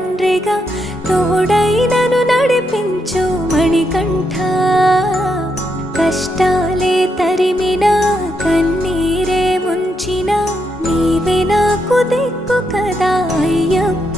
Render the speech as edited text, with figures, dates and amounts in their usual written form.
తండ్రిగా తోడై నన్ను నడిపించు మణికంఠ. కష్టాలే తరిమినా కన్నీరే ముంచిన నీవే నాకు దిక్కు కదా అయ్యప్ప.